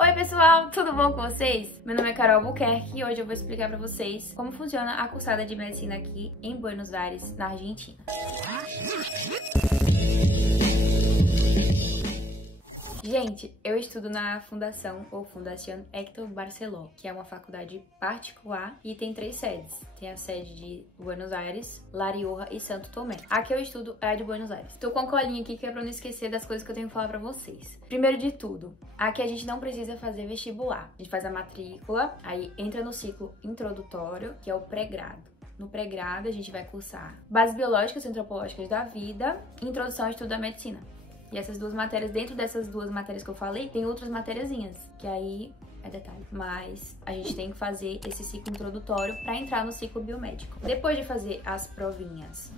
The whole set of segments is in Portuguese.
Oi pessoal, tudo bom com vocês? Meu nome é Carol Albuquerque e hoje eu vou explicar pra vocês como funciona a cursada de medicina aqui em Buenos Aires, na Argentina. Gente, eu estudo na Fundação Héctor Barceló, que é uma faculdade particular e tem 3 sedes. Tem a sede de Buenos Aires, La Rioja e Santo Tomé. A que eu estudo é a de Buenos Aires. Tô com a colinha aqui que é pra não esquecer das coisas que eu tenho que falar pra vocês. Primeiro de tudo, aqui a gente não precisa fazer vestibular. A gente faz a matrícula, aí entra no ciclo introdutório, que é o pré-grado. No pré-grado, a gente vai cursar Bases Biológicas e Antropológicas da Vida e Introdução ao Estudo da Medicina. E essas duas matérias, dentro dessas duas matérias que eu falei, tem outras matériazinhas, que aí é detalhe. Mas a gente tem que fazer esse ciclo introdutório para entrar no ciclo biomédico. Depois de fazer as provinhas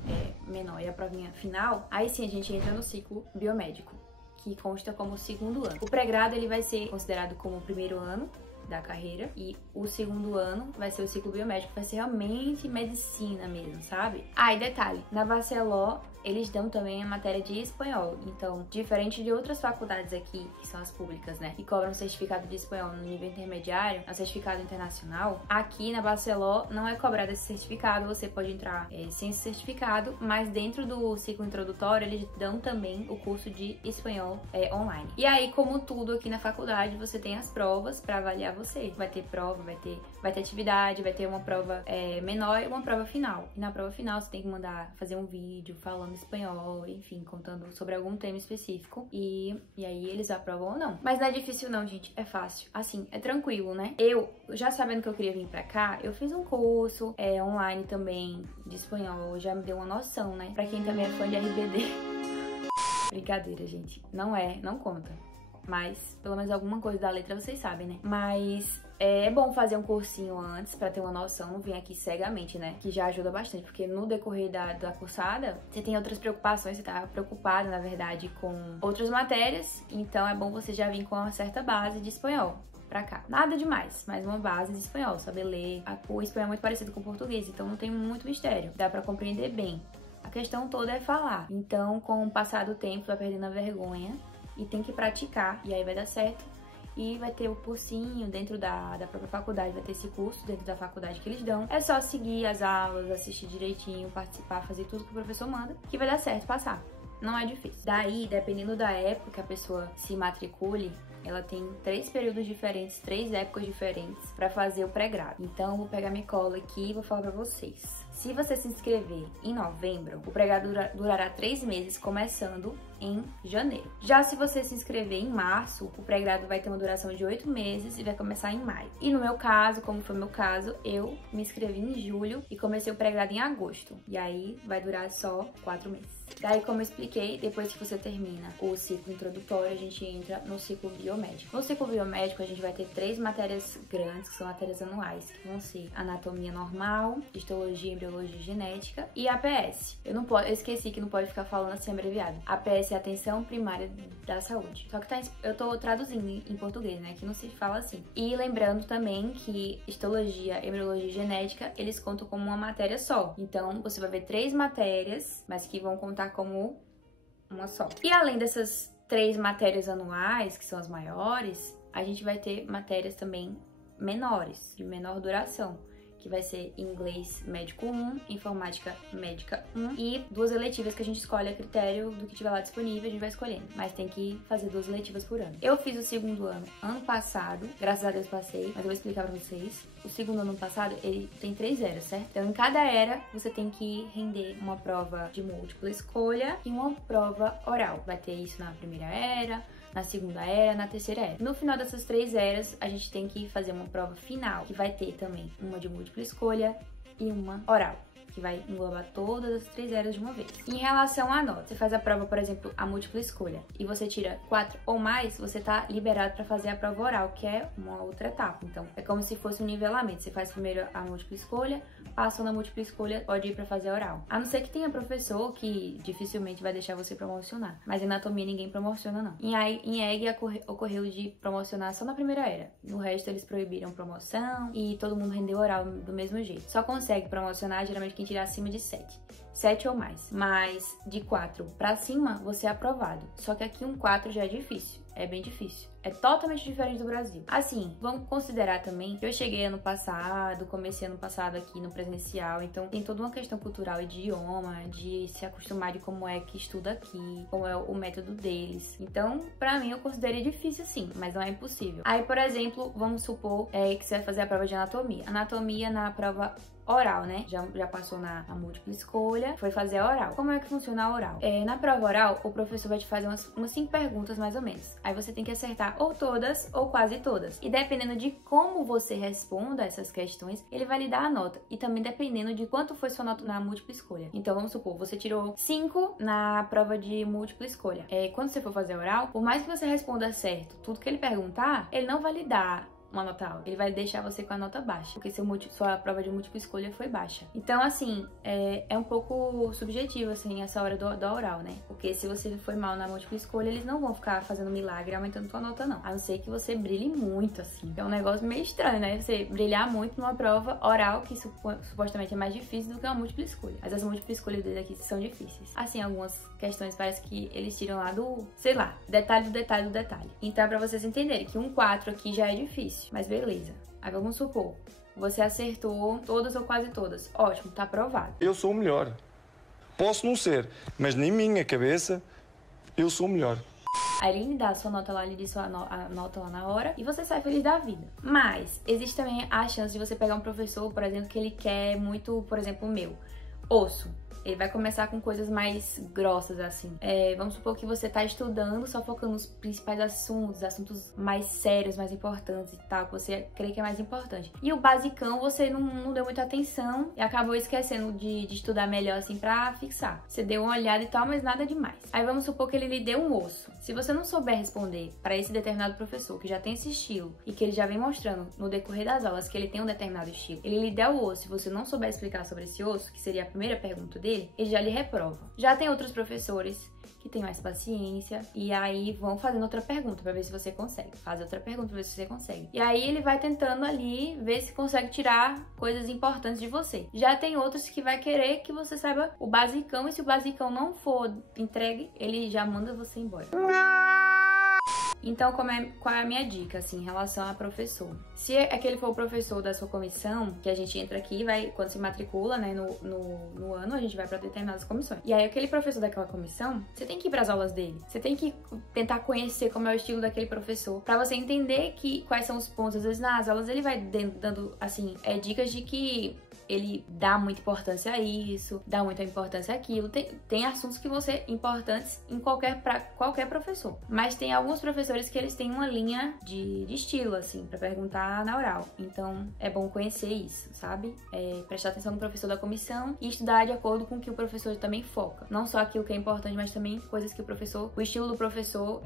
menor e a provinha final, aí sim a gente entra no ciclo biomédico, que consta como o segundo ano. O pré-grado ele vai ser considerado como o primeiro ano da carreira e o segundo ano vai ser o ciclo biomédico, vai ser realmente medicina mesmo, sabe? Ah, e detalhe, na Barceló eles dão também a matéria de espanhol, então, diferente de outras faculdades aqui, que são as públicas, né, que cobram certificado de espanhol no nível intermediário, o certificado internacional, aqui na Barceló não é cobrado esse certificado, você pode entrar sem esse certificado, mas dentro do ciclo introdutório eles dão também o curso de espanhol online. E aí, como tudo aqui na faculdade, você tem as provas para avaliar você. Vai ter prova, vai ter atividade, vai ter uma prova menor e uma prova final. E na prova final você tem que fazer um vídeo falando espanhol, enfim, contando sobre algum tema específico. E aí eles aprovam ou não. Mas não é difícil não, gente. É fácil. Assim, é tranquilo, né? Eu, já sabendo que eu queria vir pra cá, eu fiz um curso online também de espanhol. Já me deu uma noção, né? Pra quem também é fã de RBD. Brincadeira, gente. Não conta. Mas, pelo menos alguma coisa da letra vocês sabem, né? Mas é bom fazer um cursinho antes pra ter uma noção, não vir aqui cegamente, né? Que já ajuda bastante, porque no decorrer da cursada, você tem outras preocupações, você tá preocupado, na verdade, com outras matérias. Então é bom você já vir com uma certa base de espanhol pra cá. Nada demais, mas uma base de espanhol, saber ler. O espanhol é muito parecido com o português, então não tem muito mistério. Dá pra compreender bem. A questão toda é falar. Então, com o passar do tempo, vai perdendo a vergonha. E tem que praticar, e aí vai dar certo. E vai ter o cursinho dentro da própria faculdade, vai ter esse curso dentro da faculdade que eles dão. É só seguir as aulas, assistir direitinho, participar, fazer tudo que o professor manda, que vai dar certo passar. Não é difícil. Daí, dependendo da época que a pessoa se matricule, ela tem 3 períodos diferentes, 3 épocas diferentes para fazer o pré-grado. Então, eu vou pegar minha cola aqui e vou falar para vocês. Se você se inscrever em novembro, o pré-grado durará 3 meses, começando em janeiro. Já se você se inscrever em março, o pré-grado vai ter uma duração de 8 meses e vai começar em maio. E no meu caso, como foi o meu caso, eu me inscrevi em julho e comecei o pré-grado em agosto. E aí vai durar só 4 meses. Daí, como eu expliquei, depois que você termina o ciclo introdutório, a gente entra no ciclo biomédico. No ciclo biomédico, a gente vai ter 3 matérias grandes, que são matérias anuais, que vão ser anatomia normal, histologia, embriologia e genética e APS. Eu esqueci que não pode ficar falando assim abreviado. APS é Atenção Primária da Saúde. Só que eu tô traduzindo em português, né? Que não se fala assim. E lembrando também que histologia, embriologia e genética, eles contam como uma matéria só. Então, você vai ver 3 matérias, mas que vão contar como uma só. E além dessas 3 matérias anuais, que são as maiores, a gente vai ter matérias também menores, de menor duração, que vai ser inglês médico 1, informática médica 1 e 2 eletivas que a gente escolhe a critério do que tiver lá disponível, a gente vai escolhendo. Mas tem que fazer 2 eletivas por ano. Eu fiz o segundo ano passado, graças a Deus passei, mas eu vou explicar pra vocês. O segundo ano passado, ele tem 3 eras, certo? Então, em cada era, você tem que render uma prova de múltipla escolha e uma prova oral. Vai ter isso na primeira era, na segunda era, na terceira era. No final dessas 3 eras, a gente tem que fazer uma prova final, que vai ter também uma de múltipla escolha e uma oral, que vai englobar todas as 3 eras de uma vez. Em relação à nota, você faz a prova, por exemplo, a múltipla escolha, e você tira 4 ou mais, você tá liberado para fazer a prova oral, que é uma outra etapa. Então, é como se fosse um nivelamento. Você faz primeiro a múltipla escolha, passou na múltipla escolha, pode ir para fazer a oral. A não ser que tenha professor que dificilmente vai deixar você promocionar. Mas em anatomia ninguém promociona, não. Em EG ocorreu de promocionar só na primeira era. No resto, eles proibiram promoção e todo mundo rendeu oral do mesmo jeito. Só consegue promocionar, geralmente, quem tirar acima de 7 ou mais. Mas de 4 pra cima, você é aprovado. Só que aqui um 4 já é difícil. É bem difícil. É totalmente diferente do Brasil. Assim, vamos considerar também que eu cheguei ano passado, comecei ano passado aqui no presencial, então tem toda uma questão cultural e de idioma, de se acostumar de como é que estuda aqui, como é o método deles. Então, pra mim, eu considerei difícil sim, mas não é impossível. Aí, por exemplo, vamos supor que você vai fazer a prova de anatomia. Anatomia na prova oral, né? Já passou na múltipla escolha, foi fazer a oral. Como é que funciona a oral? Na prova oral, o professor vai te fazer umas 5 perguntas, mais ou menos. Aí você tem que acertar ou todas ou quase todas. E dependendo de como você responda essas questões, ele vai lhe dar a nota. E também dependendo de quanto foi sua nota na múltipla escolha. Então, vamos supor, você tirou 5 na prova de múltipla escolha. Quando você for fazer a oral, por mais que você responda certo tudo que ele perguntar, ele não vai lhe dar uma nota alta. Ele vai deixar você com a nota baixa, porque sua prova de múltipla escolha foi baixa. Então, assim, é um pouco subjetivo, assim, essa hora do oral, né? Porque se você foi mal na múltipla escolha, eles não vão ficar fazendo milagre aumentando sua nota, não. A não ser que você brilhe muito, assim. É um negócio meio estranho, né? Você brilhar muito numa prova oral, que supostamente é mais difícil do que uma múltipla escolha. Mas as múltiplas escolhas deles aqui são difíceis. Assim, algumas questões parece que eles tiram lá do, sei lá, detalhe do detalhe do detalhe. Então, é pra vocês entenderem que um 4 aqui já é difícil. Mas beleza. Aí vamos supor, você acertou todas ou quase todas. Ótimo, tá aprovado. Eu sou o melhor. Posso não ser, mas na minha cabeça, eu sou o melhor. Aí ele dá a sua nota lá, ele diz a nota lá na hora e você sai feliz da vida. Mas existe também a chance de você pegar um professor, por exemplo, que ele quer muito, por exemplo, o meu, osso. Ele vai começar com coisas mais grossas, assim. Vamos supor que você tá estudando, só focando nos principais assuntos mais sérios, mais importantes e tal, que você crê que é mais importante. E o basicão você não deu muita atenção e acabou esquecendo de estudar melhor, assim, pra fixar. Você deu uma olhada e tal, mas nada demais. Aí vamos supor que ele lhe deu um osso. Se você não souber responder para esse determinado professor, que já tem esse estilo, e que ele já vem mostrando no decorrer das aulas que ele tem um determinado estilo, ele lhe der o osso, se você não souber explicar sobre esse osso, que seria a primeira pergunta dele, ele já lhe reprova. Já tem outros professores que têm mais paciência e aí vão fazendo outra pergunta pra ver se você consegue. Faz outra pergunta pra ver se você consegue. E aí ele vai tentando ali ver se consegue tirar coisas importantes de você. Já tem outros que vai querer que você saiba o basicão e se o basicão não for entregue, ele já manda você embora. Então, qual é a minha dica, assim, em relação a professor? Se aquele for o professor da sua comissão, que a gente entra aqui, quando se matricula, né, no ano, a gente vai para determinadas comissões. E aí, aquele professor daquela comissão, você tem que ir para as aulas dele. Você tem que tentar conhecer como é o estilo daquele professor, para você entender quais são os pontos. Às vezes, nas aulas, ele vai dando, assim, dicas de que ele dá muita importância a isso, dá muita importância àquilo. Tem assuntos que vão ser importantes para qualquer professor. Mas tem alguns professores que eles têm uma linha de estilo, assim, para perguntar na oral. Então, é bom conhecer isso, sabe? Prestar atenção no professor da comissão e estudar de acordo com o que o professor também foca. Não só aquilo que é importante, mas também coisas que o estilo do professor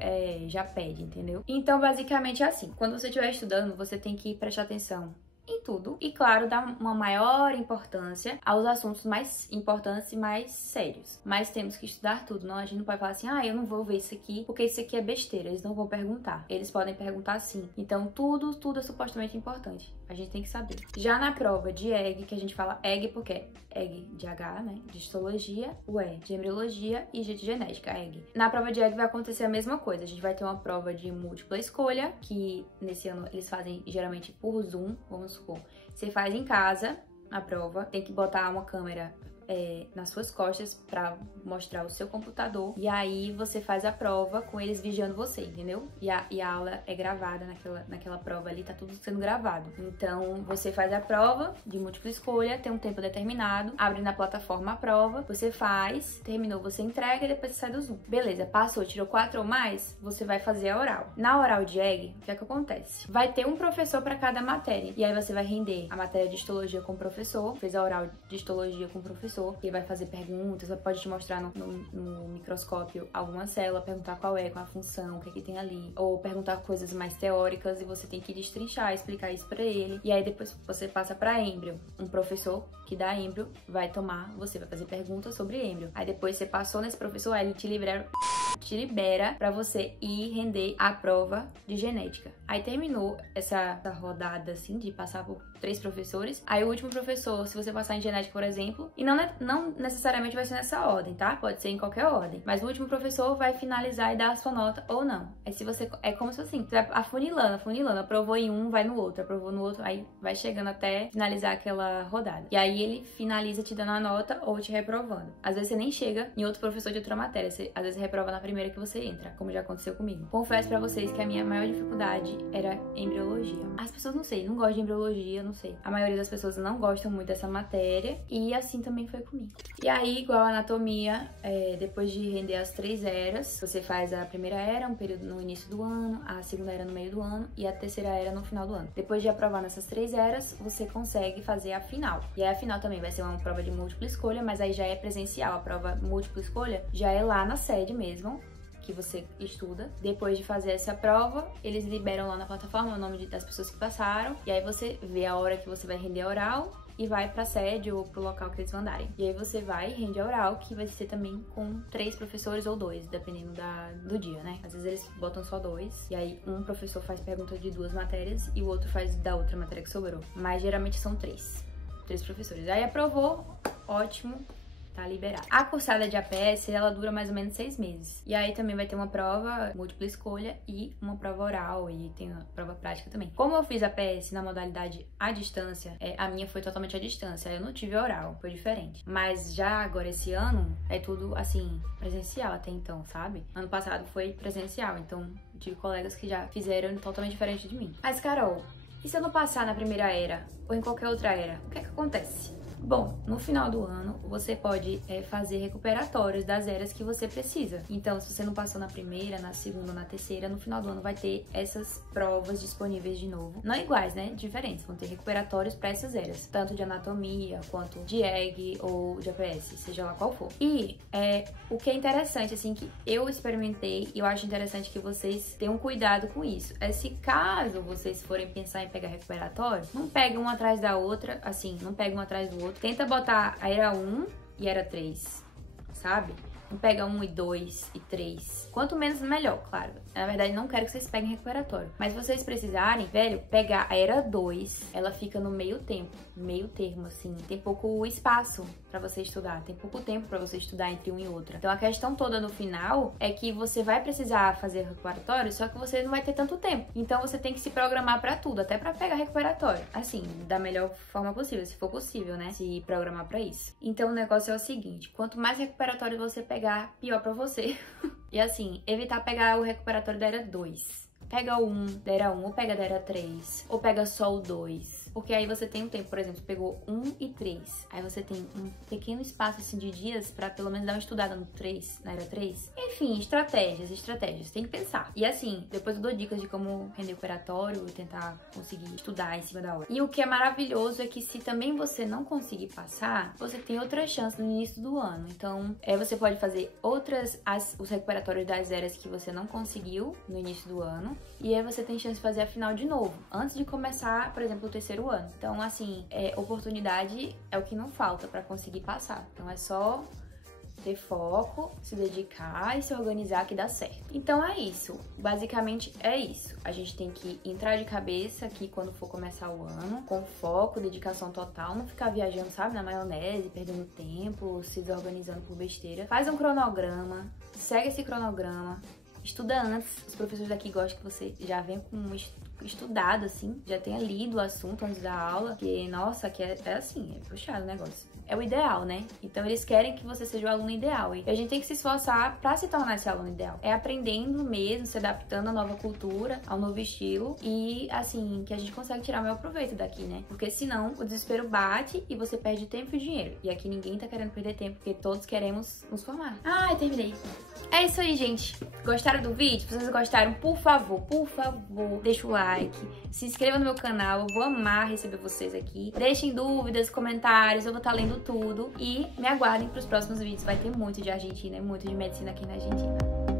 já pede, entendeu? Então, basicamente é assim. Quando você estiver estudando, você tem que prestar atenção em tudo e, claro, dar uma maior importância aos assuntos mais importantes e mais sérios. Mas temos que estudar tudo, não? A gente não pode falar assim, eu não vou ver isso aqui porque isso aqui é besteira. Eles não vão perguntar. Eles podem perguntar sim. Então, tudo é supostamente importante. A gente tem que saber. Já na prova de EG, que a gente fala EG porque é EG de H, né? De histologia, o E de embriologia e G de genética, EG. Na prova de EG vai acontecer a mesma coisa. A gente vai ter uma prova de múltipla escolha, que nesse ano eles fazem geralmente por Zoom, vamos supor. Você faz em casa a prova, tem que botar uma câmera nas suas costas pra mostrar o seu computador e aí você faz a prova com eles vigiando você, entendeu? E a aula é gravada naquela prova ali, tá tudo sendo gravado. Então você faz a prova de múltipla escolha, tem um tempo determinado, abre na plataforma a prova, você faz, terminou, você entrega e depois você sai do Zoom. Beleza, passou, tirou 4 ou mais, você vai fazer a oral. Na oral de EG, o que é que acontece? Vai ter um professor pra cada matéria e aí você vai render a matéria de histologia com o professor, fez a oral de histologia com o professor, ele vai fazer perguntas, pode te mostrar no microscópio alguma célula, perguntar qual é a função, o que é que tem ali, ou perguntar coisas mais teóricas e você tem que destrinchar, explicar isso pra ele. E aí depois você passa pra êmbrio. Um professor que dá êmbrio vai fazer perguntas sobre êmbrio. Aí depois você passou nesse professor, aí ele te libera te libera pra você ir render a prova de genética. Aí terminou essa rodada, assim, de passar por 3 professores. Aí o último professor, se você passar em genética, por exemplo, e não necessariamente vai ser nessa ordem, tá? Pode ser em qualquer ordem. Mas o último professor vai finalizar e dar a sua nota ou não. Aí se você... É como se assim, você vai afunilando. Aprovou em um, vai no outro. Aprovou no outro, aí vai chegando até finalizar aquela rodada. E aí ele finaliza te dando a nota ou te reprovando. Às vezes você nem chega em outro professor de outra matéria. Você, às vezes, reprova na primeira que você entra, como já aconteceu comigo. Confesso pra vocês que a minha maior dificuldade era embriologia. As pessoas, não sei, não gostam de embriologia, não sei. A maioria das pessoas não gostam muito dessa matéria. E assim também foi comigo. E aí, igual a anatomia, depois de render as 3 eras, você faz a primeira era, um período no início do ano, a segunda era no meio do ano e a terceira era no final do ano. Depois de aprovar nessas 3 eras, você consegue fazer a final. E aí a final também vai ser uma prova de múltipla escolha, mas aí já é presencial. A prova múltipla escolha já é lá na sede mesmo, que você estuda. Depois de fazer essa prova, eles liberam lá na plataforma o nome das pessoas que passaram, e aí você vê a hora que você vai render a oral e vai pra sede ou pro local que eles mandarem. E aí você vai e rende a oral, que vai ser também com 3 professores ou 2, dependendo do dia, né? Às vezes eles botam só 2, e aí um professor faz pergunta de 2 matérias e o outro faz da outra matéria que sobrou. Mas geralmente são 3 professores. Aí aprovou, ótimo, tá liberado. A cursada de APS, ela dura mais ou menos 6 meses. E aí também vai ter uma prova múltipla escolha e uma prova oral, e tem uma prova prática também. Como eu fiz APS na modalidade à distância, a minha foi totalmente à distância, eu não tive oral, foi diferente. Mas já agora esse ano, é tudo, assim, presencial até então, sabe? Ano passado foi presencial, então tive colegas que já fizeram totalmente diferente de mim. Mas, Carol, e se eu não passar na primeira era, ou em qualquer outra era, o que é que acontece? Bom, no final do ano, você pode fazer recuperatórios das eras que você precisa. Então, se você não passou na primeira, na segunda, na terceira, no final do ano vai ter essas provas disponíveis de novo. Não iguais, né? Diferentes. Vão ter recuperatórios para essas eras. Tanto de anatomia, quanto de EG ou de APS, seja lá qual for. E o que é interessante, assim, que eu experimentei e eu acho interessante que vocês tenham cuidado com isso. Se caso vocês forem pensar em pegar recuperatório, não peguem uma atrás da outra, assim, não peguem um atrás do outro. Tenta botar a era 1 e era 3, sabe? Não pega 1 e 2 e 3. Quanto menos, melhor, claro. Na verdade, não quero que vocês peguem recuperatório. Mas se vocês precisarem, velho, pegar a era 2, ela fica no meio termo, assim. Tem pouco espaço pra você estudar. Tem pouco tempo pra você estudar entre um e outra. Então, a questão toda no final é que você vai precisar fazer recuperatório, só que você não vai ter tanto tempo. Então, você tem que se programar pra tudo, até pra pegar recuperatório. Assim, da melhor forma possível, se for possível, né? Se programar pra isso. Então, o negócio é o seguinte. Quanto mais recuperatório você pegar, pior pra você. E assim, evitar pegar o recuperatório da era 2. Pega o 1 da era 1, ou pega da era 3, ou pega só o 2. Porque aí você tem um tempo, por exemplo, pegou 1 e 3. Aí você tem um pequeno espaço assim de dias pra pelo menos dar uma estudada no 3, na era 3. Enfim, estratégias. Tem que pensar. E assim, depois eu dou dicas de como render o recuperatório e tentar conseguir estudar em cima da hora. E o que é maravilhoso é que se também você não conseguir passar, você tem outra chance no início do ano. Então, você pode fazer os recuperatórios das eras que você não conseguiu no início do ano. E aí você tem chance de fazer a final de novo, antes de começar, por exemplo, o terceiro ano. Então, assim, oportunidade é o que não falta pra conseguir passar. Então, é só ter foco, se dedicar e se organizar que dá certo. Então, é isso. Basicamente, é isso. A gente tem que entrar de cabeça aqui quando for começar o ano, com foco, dedicação total, não ficar viajando, sabe, na maionese, perdendo tempo, se desorganizando por besteira. Faz um cronograma, segue esse cronograma, estuda antes. Os professores daqui gostam que você já venha com estudado, assim, já tenha lido o assunto antes da aula, porque, nossa, aqui é assim, é puxado o negócio. É o ideal, né? Então eles querem que você seja o aluno ideal. E a gente tem que se esforçar pra se tornar esse aluno ideal. É aprendendo mesmo, se adaptando à nova cultura, ao novo estilo. E, assim, que a gente consegue tirar o maior proveito daqui, né? Porque senão o desespero bate e você perde tempo e dinheiro. E aqui ninguém tá querendo perder tempo, porque todos queremos nos formar. Ai, terminei. É isso aí, gente. Gostaram do vídeo? Se vocês gostaram, por favor, deixa o like, se inscreva no meu canal, eu vou amar receber vocês aqui. Deixem dúvidas, comentários, eu vou estar lendo tudo. E me aguardem para os próximos vídeos, vai ter muito de Argentina e muito de medicina aqui na Argentina.